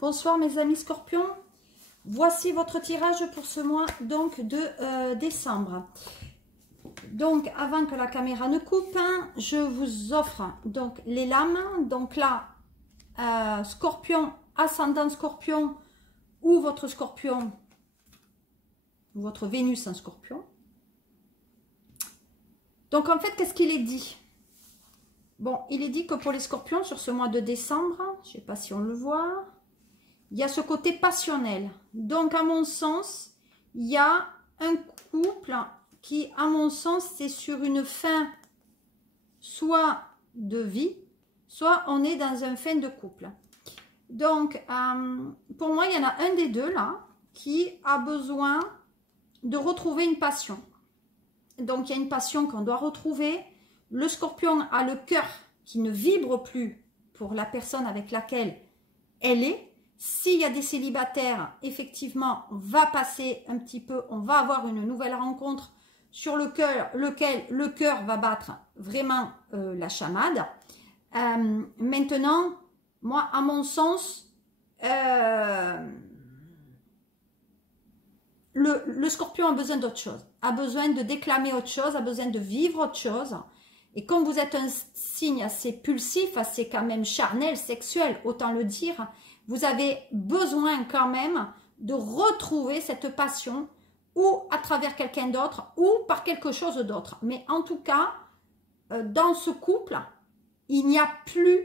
Bonsoir mes amis scorpions, voici votre tirage pour ce mois donc de décembre. Donc avant que la caméra ne coupe, je vous offre donc les lames. Donc là, scorpion, ascendant scorpion ou votre scorpion, votre Vénus en scorpion. Donc en fait, qu'est-ce qu'il est dit? Bon, il est dit que pour les scorpions, sur ce mois de décembre, je ne sais pas si on le voit, il y a ce côté passionnel. Donc, à mon sens, il y a un couple qui, à mon sens, c'est sur une fin soit de vie, soit on est dans une fin de couple. Donc, pour moi, il y en a un des deux là qui a besoin de retrouver une passion. Donc, il y a une passion qu'on doit retrouver. Le scorpion a le cœur qui ne vibre plus pour la personne avec laquelle elle est. S'il y a des célibataires, effectivement, on va passer un petit peu, on va avoir une nouvelle rencontre sur lequel le cœur va battre vraiment la chamade. Maintenant, moi, à mon sens, le scorpion a besoin d'autre chose, a besoin de déclamer autre chose, a besoin de vivre autre chose. Et comme vous êtes un signe assez pulsif, assez quand même charnel, sexuel, autant le dire, vous avez besoin quand même de retrouver cette passion ou à travers quelqu'un d'autre ou par quelque chose d'autre. Mais en tout cas, dans ce couple, il n'y a plus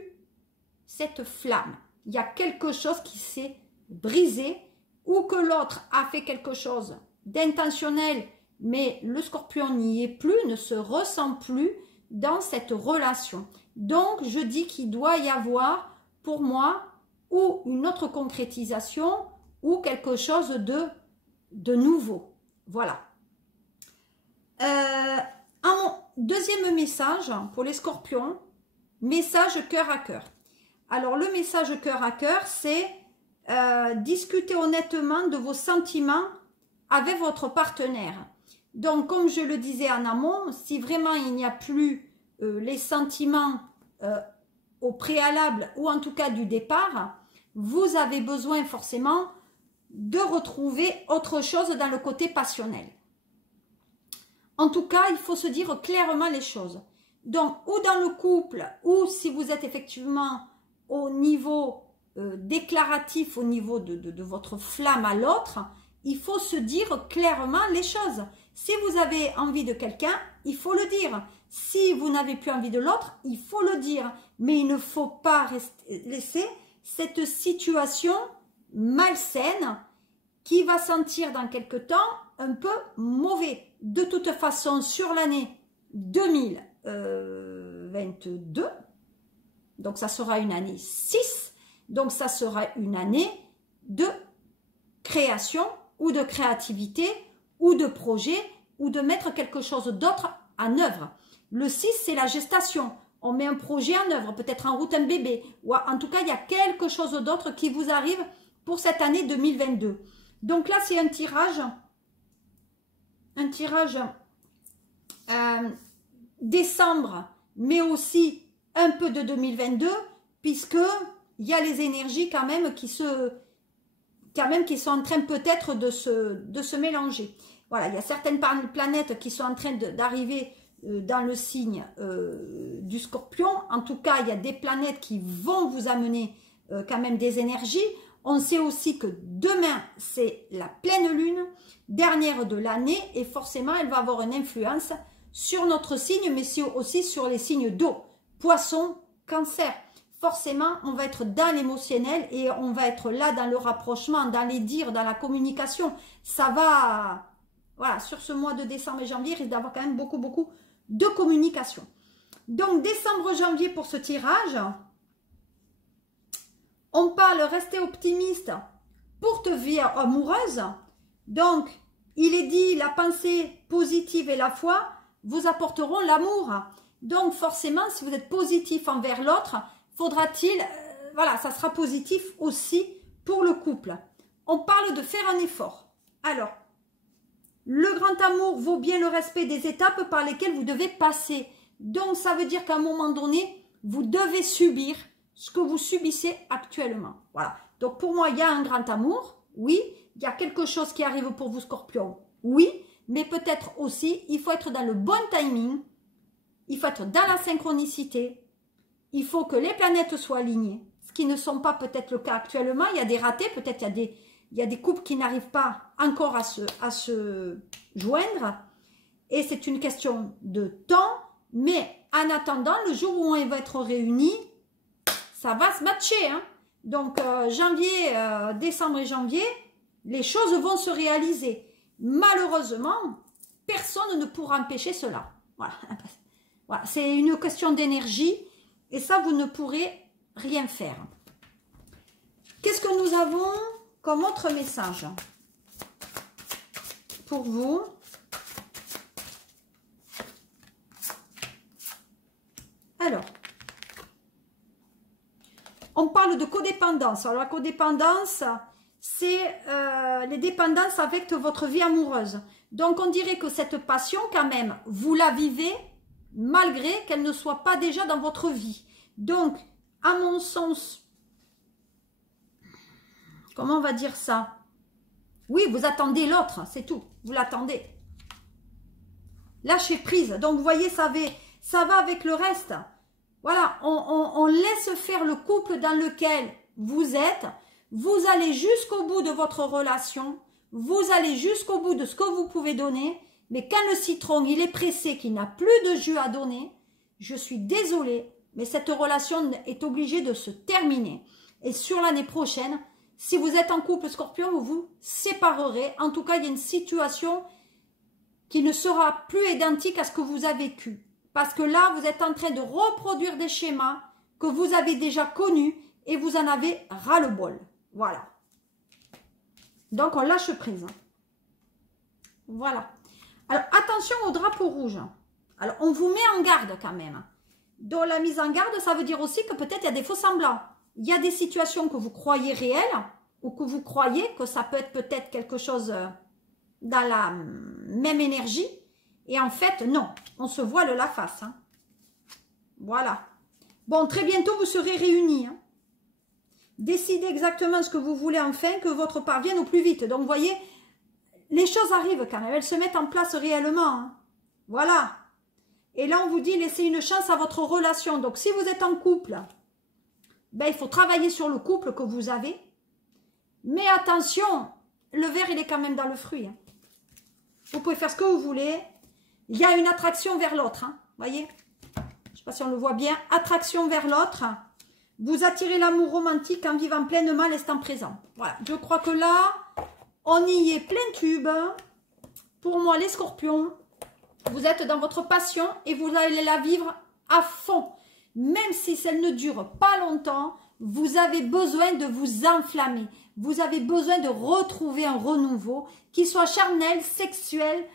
cette flamme. Il y a quelque chose qui s'est brisé ou que l'autre a fait quelque chose d'intentionnel, mais le scorpion n'y est plus, ne se ressent plus dans cette relation. Donc, je dis qu'il doit y avoir, pour moi, ou une autre concrétisation, ou quelque chose de nouveau. Voilà. Un deuxième message pour les scorpions, message cœur à cœur. Alors, le message cœur à cœur, c'est discuter honnêtement de vos sentiments avec votre partenaire. Donc, comme je le disais en amont, si vraiment il n'y a plus les sentiments au préalable, ou en tout cas du départ, vous avez besoin forcément de retrouver autre chose dans le côté passionnel. En tout cas, il faut se dire clairement les choses. Donc, ou dans le couple, ou si vous êtes effectivement au niveau déclaratif, au niveau de votre flamme à l'autre, il faut se dire clairement les choses. Si vous avez envie de quelqu'un, il faut le dire. Si vous n'avez plus envie de l'autre, il faut le dire. Mais il ne faut pas laisser cette situation malsaine qui va sentir dans quelque temps un peu mauvais. De toute façon, sur l'année 2022, donc ça sera une année 6, donc ça sera une année de création ou de créativité ou de projet ou de mettre quelque chose d'autre en œuvre. Le 6, c'est la gestation. On met un projet en œuvre, peut-être en route un bébé. Ou en tout cas, il y a quelque chose d'autre qui vous arrive pour cette année 2022. Donc là, c'est un tirage décembre, mais aussi un peu de 2022, puisque il y a les énergies quand même qui sont en train peut-être de se mélanger. Voilà, il y a certaines planètes qui sont en train d'arriver dans le signe du scorpion. En tout cas, il y a des planètes qui vont vous amener quand même des énergies. On sait aussi que demain, c'est la pleine lune, dernière de l'année, et forcément, elle va avoir une influence sur notre signe, mais aussi sur les signes d'eau, poisson, cancer. Forcément, on va être dans l'émotionnel et on va être là dans le rapprochement, dans les dires, dans la communication. Ça va, voilà, sur ce mois de décembre et janvier, il risque d'avoir quand même beaucoup de communication. Donc, décembre-janvier pour ce tirage, on parle rester optimiste pour te vie amoureuse. Donc, il est dit, la pensée positive et la foi vous apporteront l'amour. Donc, forcément, si vous êtes positif envers l'autre, faudra-t-il, voilà, ça sera positif aussi pour le couple. On parle de faire un effort. Alors, le grand amour vaut bien le respect des étapes par lesquelles vous devez passer. Donc, ça veut dire qu'à un moment donné, vous devez subir ce que vous subissez actuellement. Voilà. Donc pour moi, il y a un grand amour, oui. Il y a quelque chose qui arrive pour vous, Scorpion, oui. Mais peut-être aussi, il faut être dans le bon timing. Il faut être dans la synchronicité. Il faut que les planètes soient alignées. Ce qui ne sont pas peut-être le cas actuellement. Il y a des ratés, peut-être il y a des couples qui n'arrivent pas encore à se joindre. Et c'est une question de temps. Mais en attendant, le jour où on va être réunis, ça va se matcher. Hein. Donc décembre et janvier, les choses vont se réaliser. Malheureusement, personne ne pourra empêcher cela. Voilà. Voilà. C'est une question d'énergie et ça, vous ne pourrez rien faire. Qu'est-ce que nous avons comme autre message pour vous? Alors, on parle de codépendance. Alors, la codépendance, c'est les dépendances avec votre vie amoureuse. Donc, on dirait que cette passion, quand même, vous la vivez malgré qu'elle ne soit pas déjà dans votre vie. Donc, à mon sens, comment on va dire ça? Oui, vous attendez l'autre, c'est tout. Vous l'attendez. Lâchez prise. Donc, vous voyez, ça va avec le reste. Voilà, on laisse faire le couple dans lequel vous êtes. Vous allez jusqu'au bout de votre relation. Vous allez jusqu'au bout de ce que vous pouvez donner. Mais quand le citron, il est pressé, qu'il n'a plus de jus à donner, je suis désolée, mais cette relation est obligée de se terminer. Et sur l'année prochaine, si vous êtes en couple Scorpion, vous vous séparerez. En tout cas, il y a une situation qui ne sera plus identique à ce que vous avez vécu. Parce que là, vous êtes en train de reproduire des schémas que vous avez déjà connus et vous en avez ras-le-bol. Voilà. Donc, on lâche prise. Voilà. Alors, attention au drapeau rouge. Alors, on vous met en garde quand même. Dans la mise en garde, ça veut dire aussi que peut-être il y a des faux semblants. Il y a des situations que vous croyez réelles ou que vous croyez que ça peut être peut-être quelque chose dans la même énergie. Et en fait, non. On se voile la face. Hein. Voilà. Bon, très bientôt, vous serez réunis. Hein. Décidez exactement ce que vous voulez enfin, que votre part vienne au plus vite. Donc, vous voyez, les choses arrivent quand même. Elles se mettent en place réellement. Hein. Voilà. Et là, on vous dit, laissez une chance à votre relation. Donc, si vous êtes en couple, ben, il faut travailler sur le couple que vous avez. Mais attention, le verre, il est quand même dans le fruit. Hein. Vous pouvez faire ce que vous voulez. Il y a une attraction vers l'autre. Hein. Voyez? Je ne sais pas si on le voit bien. Attraction vers l'autre. Vous attirez l'amour romantique en vivant pleinement l'instant présent. Voilà. Je crois que là, on y est plein tube. Pour moi, les scorpions, vous êtes dans votre passion et vous allez la vivre à fond. Même si elle ne dure pas longtemps, vous avez besoin de vous enflammer. Vous avez besoin de retrouver un renouveau, qui soit charnel, sexuel,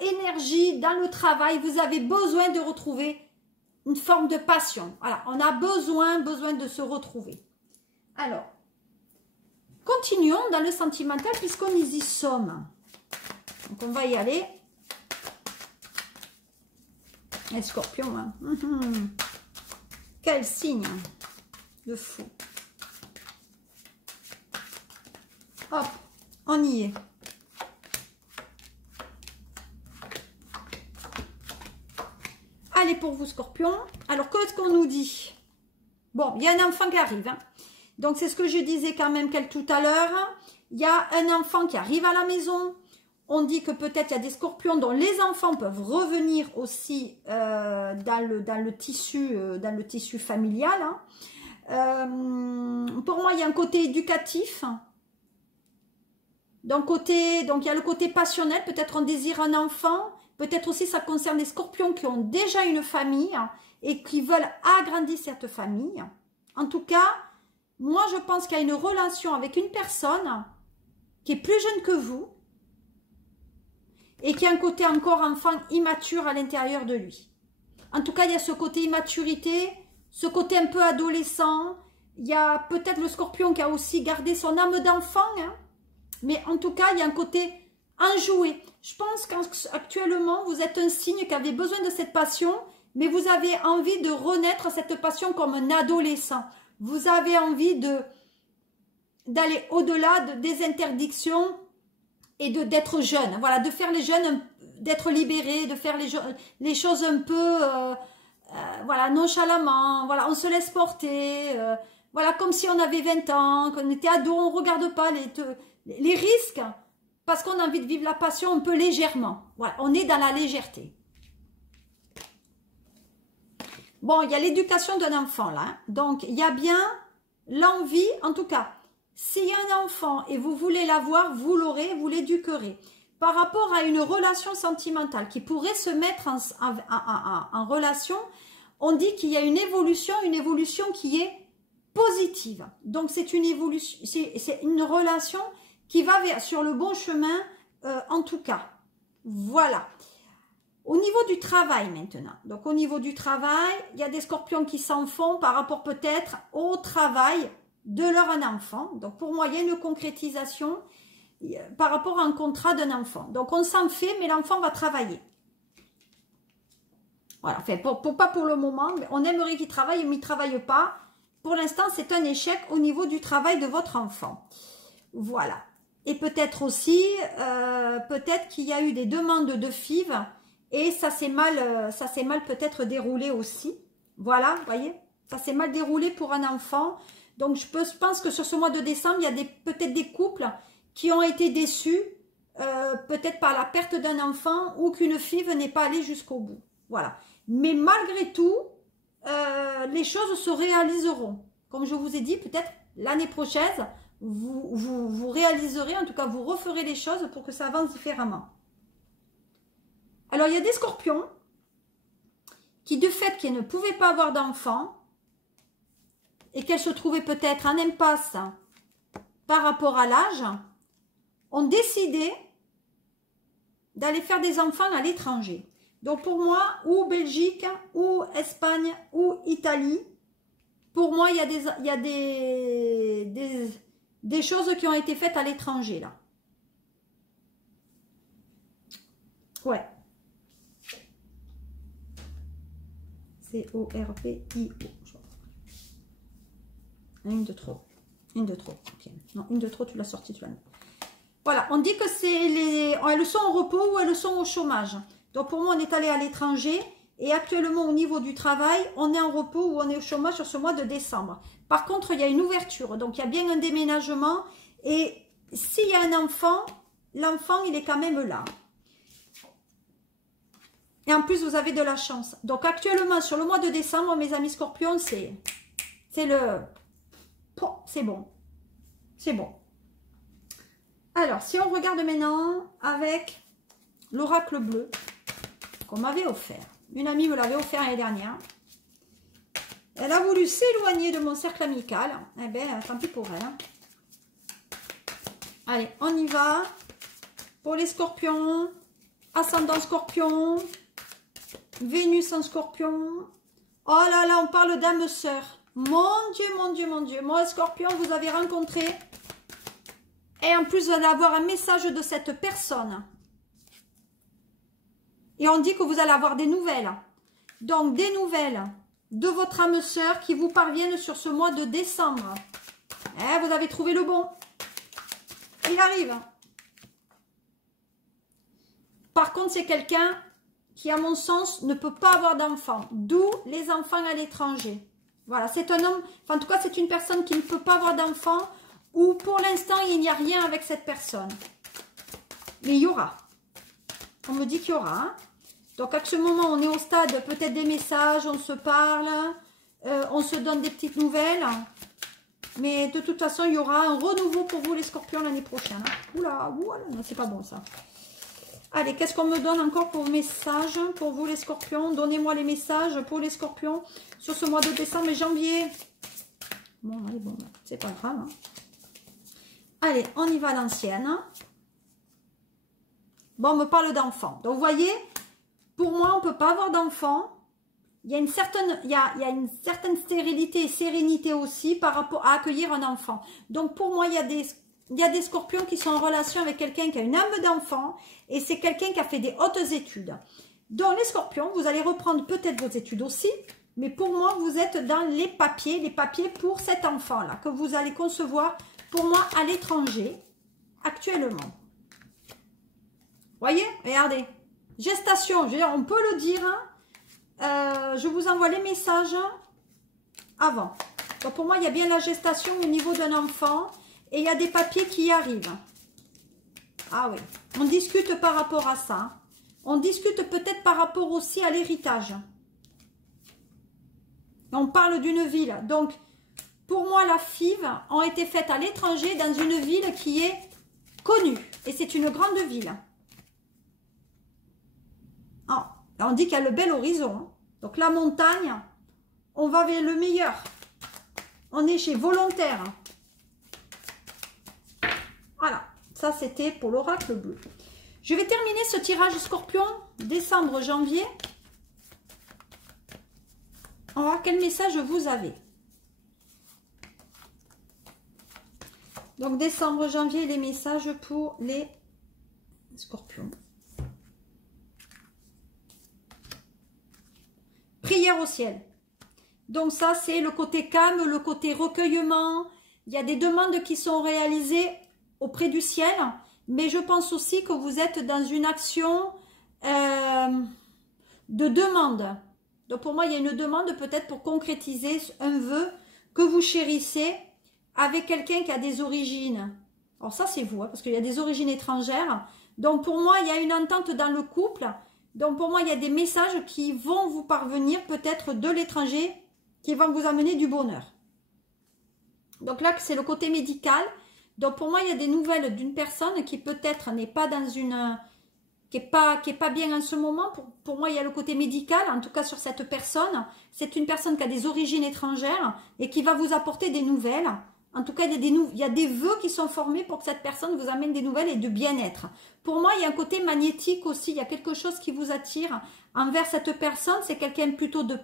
énergie, dans le travail. Vous avez besoin de retrouver une forme de passion. Voilà, on a besoin de se retrouver. Alors, continuons dans le sentimental puisqu'on y sommes. Donc, on va y aller. Les scorpions, hein. Quel signe de fou. Hop, on y est. Allez pour vous, Scorpion. Alors, qu'est-ce qu'on nous dit? Bon, il y a un enfant qui arrive. Hein. Donc, c'est ce que je disais quand même tout à l'heure. Il y a un enfant qui arrive à la maison. On dit que peut-être il y a des scorpions dont les enfants peuvent revenir aussi dans le tissu familial. Hein. Pour moi, il y a un côté éducatif. Donc, il y a le côté passionnel. Peut-être on désire un enfant. Peut-être aussi ça concerne les scorpions qui ont déjà une famille et qui veulent agrandir cette famille. En tout cas, moi, je pense qu'il y a une relation avec une personne qui est plus jeune que vous et qui a un côté encore enfant immature à l'intérieur de lui. En tout cas, il y a ce côté immaturité, ce côté un peu adolescent. Il y a peut-être le scorpion qui a aussi gardé son âme d'enfant. Hein. Mais en tout cas, il y a un côté enjoué. Je pense qu'actuellement, vous êtes un signe qui avait besoin de cette passion, mais vous avez envie de renaître cette passion comme un adolescent. Vous avez envie de d'aller au-delà des interdictions et d'être jeune. Voilà, de faire les jeunes, d'être libérés, de faire les choses un peu, voilà, nonchalamment. Voilà, on se laisse porter. Voilà, comme si on avait 20 ans, qu'on était ado, on ne regarde pas les risques, parce qu'on a envie de vivre la passion un peu légèrement. Voilà, on est dans la légèreté. Bon, il y a l'éducation d'un enfant là. Hein. Donc, il y a bien l'envie, en tout cas, s'il y a un enfant et vous voulez l'avoir, vous l'aurez, vous l'éduquerez. Par rapport à une relation sentimentale qui pourrait se mettre en relation, on dit qu'il y a une évolution qui est positive. Donc, c'est une évolution, c'est une relation qui va sur le bon chemin, en tout cas. Voilà. Au niveau du travail maintenant, donc au niveau du travail, il y a des scorpions qui s'en font par rapport peut-être au travail de leur enfant. Donc pour moi, il y a une concrétisation par rapport à un contrat d'un enfant. Donc on s'en fait, mais l'enfant va travailler. Voilà, enfin, pas pour le moment, mais on aimerait qu'il travaille, mais il ne travaille pas. Pour l'instant, c'est un échec au niveau du travail de votre enfant. Voilà. Et peut-être aussi, peut-être qu'il y a eu des demandes de FIV, et ça s'est mal peut-être déroulé aussi. Voilà, vous voyez, ça s'est mal déroulé pour un enfant. Donc, je pense que sur ce mois de décembre, il y a peut-être des couples qui ont été déçus, peut-être par la perte d'un enfant ou qu'une FIV n'est pas allée jusqu'au bout. Voilà. Mais malgré tout, les choses se réaliseront. Comme je vous ai dit, peut-être l'année prochaine, vous réaliserez, en tout cas, vous referez les choses pour que ça avance différemment. Alors, il y a des scorpions qui, du fait qu'elles ne pouvaient pas avoir d'enfants et qu'elles se trouvaient peut-être en impasse par rapport à l'âge, ont décidé d'aller faire des enfants à l'étranger. Donc, pour moi, ou Belgique, ou Espagne, ou Italie, pour moi, il y a des choses qui ont été faites à l'étranger, là. Ouais. C-O-R-P-I-O. Une de trop. Une de trop. Okay. Non, une de trop, tu l'as sortie, tu l'as mis. Voilà, on dit que elles sont au repos ou elles sont au chômage. Donc pour moi, on est allé à l'étranger et actuellement au niveau du travail, on est en repos ou on est au chômage sur ce mois de décembre. Par contre, il y a une ouverture, donc il y a bien un déménagement et s'il y a un enfant, l'enfant, il est quand même là. Et en plus, vous avez de la chance. Donc actuellement, sur le mois de décembre, mes amis scorpions, c'est bon. C'est bon. Alors, si on regarde maintenant avec l'oracle bleu qu'on m'avait offert. Une amie me l'avait offert l'année dernière. Elle a voulu s'éloigner de mon cercle amical. Eh bien, tant pis pour elle. Allez, on y va. Pour les scorpions, ascendant scorpion, Vénus en scorpion. Oh là là, on parle d'âme sœur. Mon Dieu, mon Dieu, mon Dieu. Moi, scorpion, vous avez rencontré. Et en plus, vous allez avoir un message de cette personne. Et on dit que vous allez avoir des nouvelles. Donc, des nouvelles de votre âme sœur qui vous parviennent sur ce mois de décembre. Eh, vous avez trouvé le bon. Il arrive. Par contre, c'est quelqu'un qui, à mon sens, ne peut pas avoir d'enfants. D'où les enfants à l'étranger. Voilà, c'est un homme, enfin, en tout cas, c'est une personne qui ne peut pas avoir d'enfants ou pour l'instant, il n'y a rien avec cette personne. Mais il y aura. On me dit qu'il y aura. Hein. Donc, à ce moment, on est au stade peut-être des messages, on se parle, on se donne des petites nouvelles. Mais de toute façon, il y aura un renouveau pour vous, les scorpions, l'année prochaine. Hein. Oula, c'est pas bon, ça. Allez, qu'est-ce qu'on me donne encore pour messages pour vous, les scorpions? Donnez-moi les messages pour les scorpions sur ce mois de décembre et janvier. Bon, allez, bon, c'est pas grave. Hein. Allez, on y va à l'ancienne. Bon, on me parle d'enfants. Donc, vous voyez, pour moi, on ne peut pas avoir d'enfants. Il y a une certaine stérilité et sérénité aussi par rapport à accueillir un enfant. Donc, pour moi, il y a des scorpions qui sont en relation avec quelqu'un qui a une âme d'enfant et c'est quelqu'un qui a fait des hautes études. Donc, les scorpions, vous allez reprendre peut-être vos études aussi, mais pour moi, vous êtes dans les papiers pour cet enfant-là que vous allez concevoir pour moi, à l'étranger, actuellement. Voyez, regardez. Gestation, je veux dire, on peut le dire. Je vous envoie les messages avant. Donc pour moi, il y a bien la gestation au niveau d'un enfant. Et il y a des papiers qui y arrivent. Ah oui. On discute par rapport à ça. On discute peut-être par rapport aussi à l'héritage. On parle d'une ville. Donc, pour moi, la FIV ont été faites à l'étranger dans une ville qui est connue. Et c'est une grande ville. Ah, on dit qu'il y a le bel horizon. Donc, la montagne, on va vers le meilleur. On est chez Volontaire. Voilà. Ça, c'était pour l'oracle bleu. Je vais terminer ce tirage Scorpion, décembre, janvier. On va voir quel message vous avez. Donc, décembre, janvier, les messages pour les Scorpions. Prière au ciel. Donc, ça, c'est le côté calme, le côté recueillement. Il y a des demandes qui sont réalisées auprès du ciel. Mais je pense aussi que vous êtes dans une action de demande. Donc pour moi, il y a une demande peut-être pour concrétiser un vœu que vous chérissez avec quelqu'un qui a des origines. Alors ça, c'est vous, hein, parce qu'il y a des origines étrangères. Donc pour moi, il y a une entente dans le couple. Donc pour moi, il y a des messages qui vont vous parvenir peut-être de l'étranger, qui vont vous amener du bonheur. Donc là, c'est le côté médical. Donc pour moi, il y a des nouvelles d'une personne qui peut-être n'est pas dans une... qui est pas bien en ce moment. Pour moi, il y a le côté médical, en tout cas sur cette personne. C'est une personne qui a des origines étrangères et qui va vous apporter des nouvelles. En tout cas, il y a des vœux qui sont formés pour que cette personne vous amène des nouvelles et de bien-être. Pour moi, il y a un côté magnétique aussi. Il y a quelque chose qui vous attire envers cette personne. C'est quelqu'un plutôt de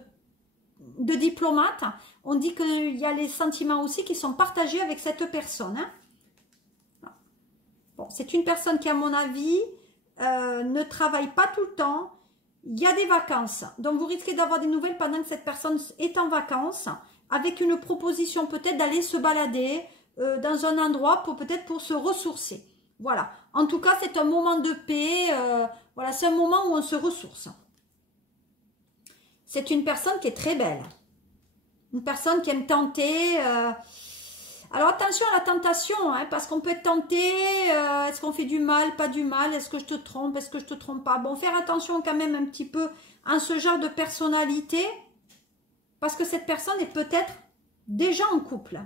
diplomate. On dit qu'il y a les sentiments aussi qui sont partagés avec cette personne, hein. Bon, c'est une personne qui, à mon avis, ne travaille pas tout le temps. Il y a des vacances. Donc, vous risquez d'avoir des nouvelles pendant que cette personne est en vacances, avec une proposition peut-être d'aller se balader dans un endroit peut-être pour se ressourcer. Voilà. En tout cas, c'est un moment de paix. Voilà, c'est un moment où on se ressource. C'est une personne qui est très belle. Une personne qui aime tenter... Alors attention à la tentation, hein, parce qu'on peut être tenté, est-ce qu'on fait du mal, pas du mal, est-ce que je te trompe, est-ce que je te trompe pas. Bon, faire attention quand même un petit peu à ce genre de personnalité, parce que cette personne est peut-être déjà en couple.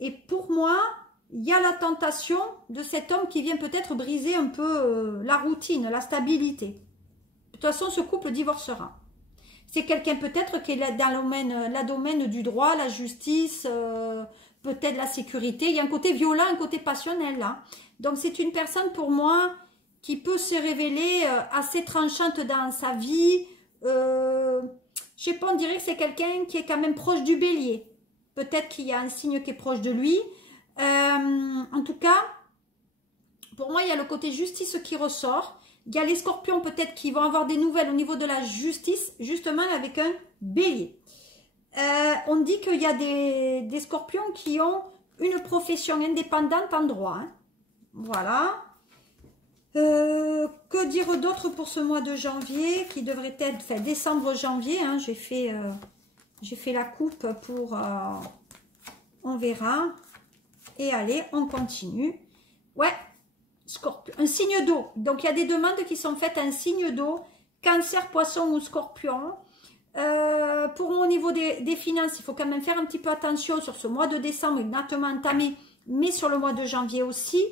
Et pour moi, il y a la tentation de cet homme qui vient peut-être briser un peu la routine, la stabilité. De toute façon, ce couple divorcera. C'est quelqu'un peut-être qui est dans le domaine du droit, la justice... peut-être la sécurité. Il y a un côté violent, un côté passionnel là. Donc c'est une personne pour moi qui peut se révéler assez tranchante dans sa vie. Je sais pas, on dirait que c'est quelqu'un qui est quand même proche du bélier. Peut-être qu'il y a un signe qui est proche de lui. En tout cas, pour moi, il y a le côté justice qui ressort. Il y a les scorpions peut-être qui vont avoir des nouvelles au niveau de la justice, justement avec un bélier. On dit qu'il y a des scorpions qui ont une profession indépendante en droit. Hein. Voilà. Que dire d'autre pour ce mois de janvier qui devrait être, enfin décembre-janvier. Hein, j'ai fait la coupe pour... on verra. Et allez, on continue. Ouais, scorpion, un signe d'eau. Donc il y a des demandes qui sont faites un signe d'eau. Cancer, poisson ou scorpion. Pour mon niveau des finances, il faut quand même faire un petit peu attention sur ce mois de décembre, exactement entamé, mais sur le mois de janvier aussi.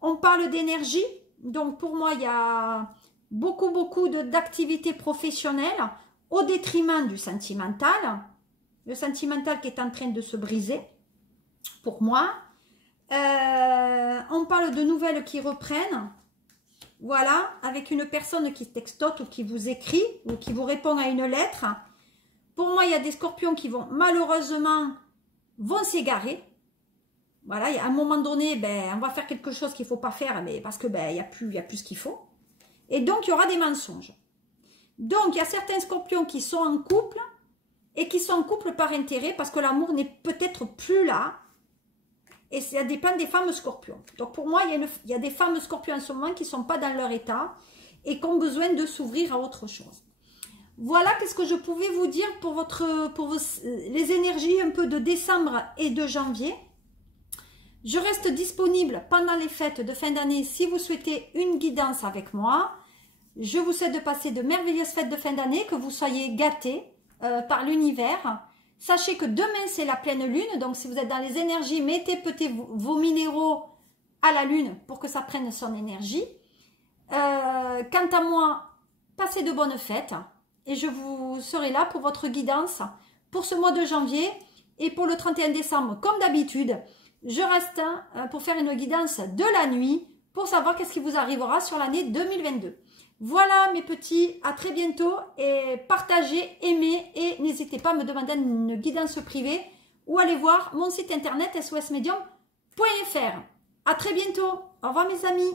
On parle d'énergie, donc pour moi, il y a beaucoup d'activités professionnelles au détriment du sentimental. Le sentimental qui est en train de se briser, pour moi. On parle de nouvelles qui reprennent. Voilà, avec une personne qui textote ou qui vous écrit ou qui vous répond à une lettre. Pour moi, il y a des scorpions qui vont malheureusement s'égarer. Voilà, à un moment donné, on va faire quelque chose qu'il ne faut pas faire mais parce que il y a plus ce qu'il faut. Et donc, il y aura des mensonges. Donc, il y a certains scorpions qui sont en couple et qui sont en couple par intérêt parce que l'amour n'est peut-être plus là. et ça dépend des femmes scorpions. Donc pour moi, il y a des femmes scorpions en ce moment qui ne sont pas dans leur état et qui ont besoin de s'ouvrir à autre chose. Voilà qu'est-ce que je pouvais vous dire pour les énergies un peu de décembre et de janvier. Je reste disponible pendant les fêtes de fin d'année si vous souhaitez une guidance avec moi. Je vous souhaite de passer de merveilleuses fêtes de fin d'année, que vous soyez gâtés par l'univers. Sachez que demain c'est la pleine lune, donc si vous êtes dans les énergies, mettez peut-être vos minéraux à la lune pour que ça prenne son énergie. Quant à moi, passez de bonnes fêtes et je vous serai là pour votre guidance pour ce mois de janvier et pour le 31 décembre comme d'habitude. Je reste pour faire une guidance de la nuit pour savoir qu'est-ce qui vous arrivera sur l'année 2022. Voilà mes petits, à très bientôt et partagez, aimez et n'hésitez pas à me demander une guidance privée ou allez voir mon site internet sosmedium.fr. À très bientôt, au revoir mes amis.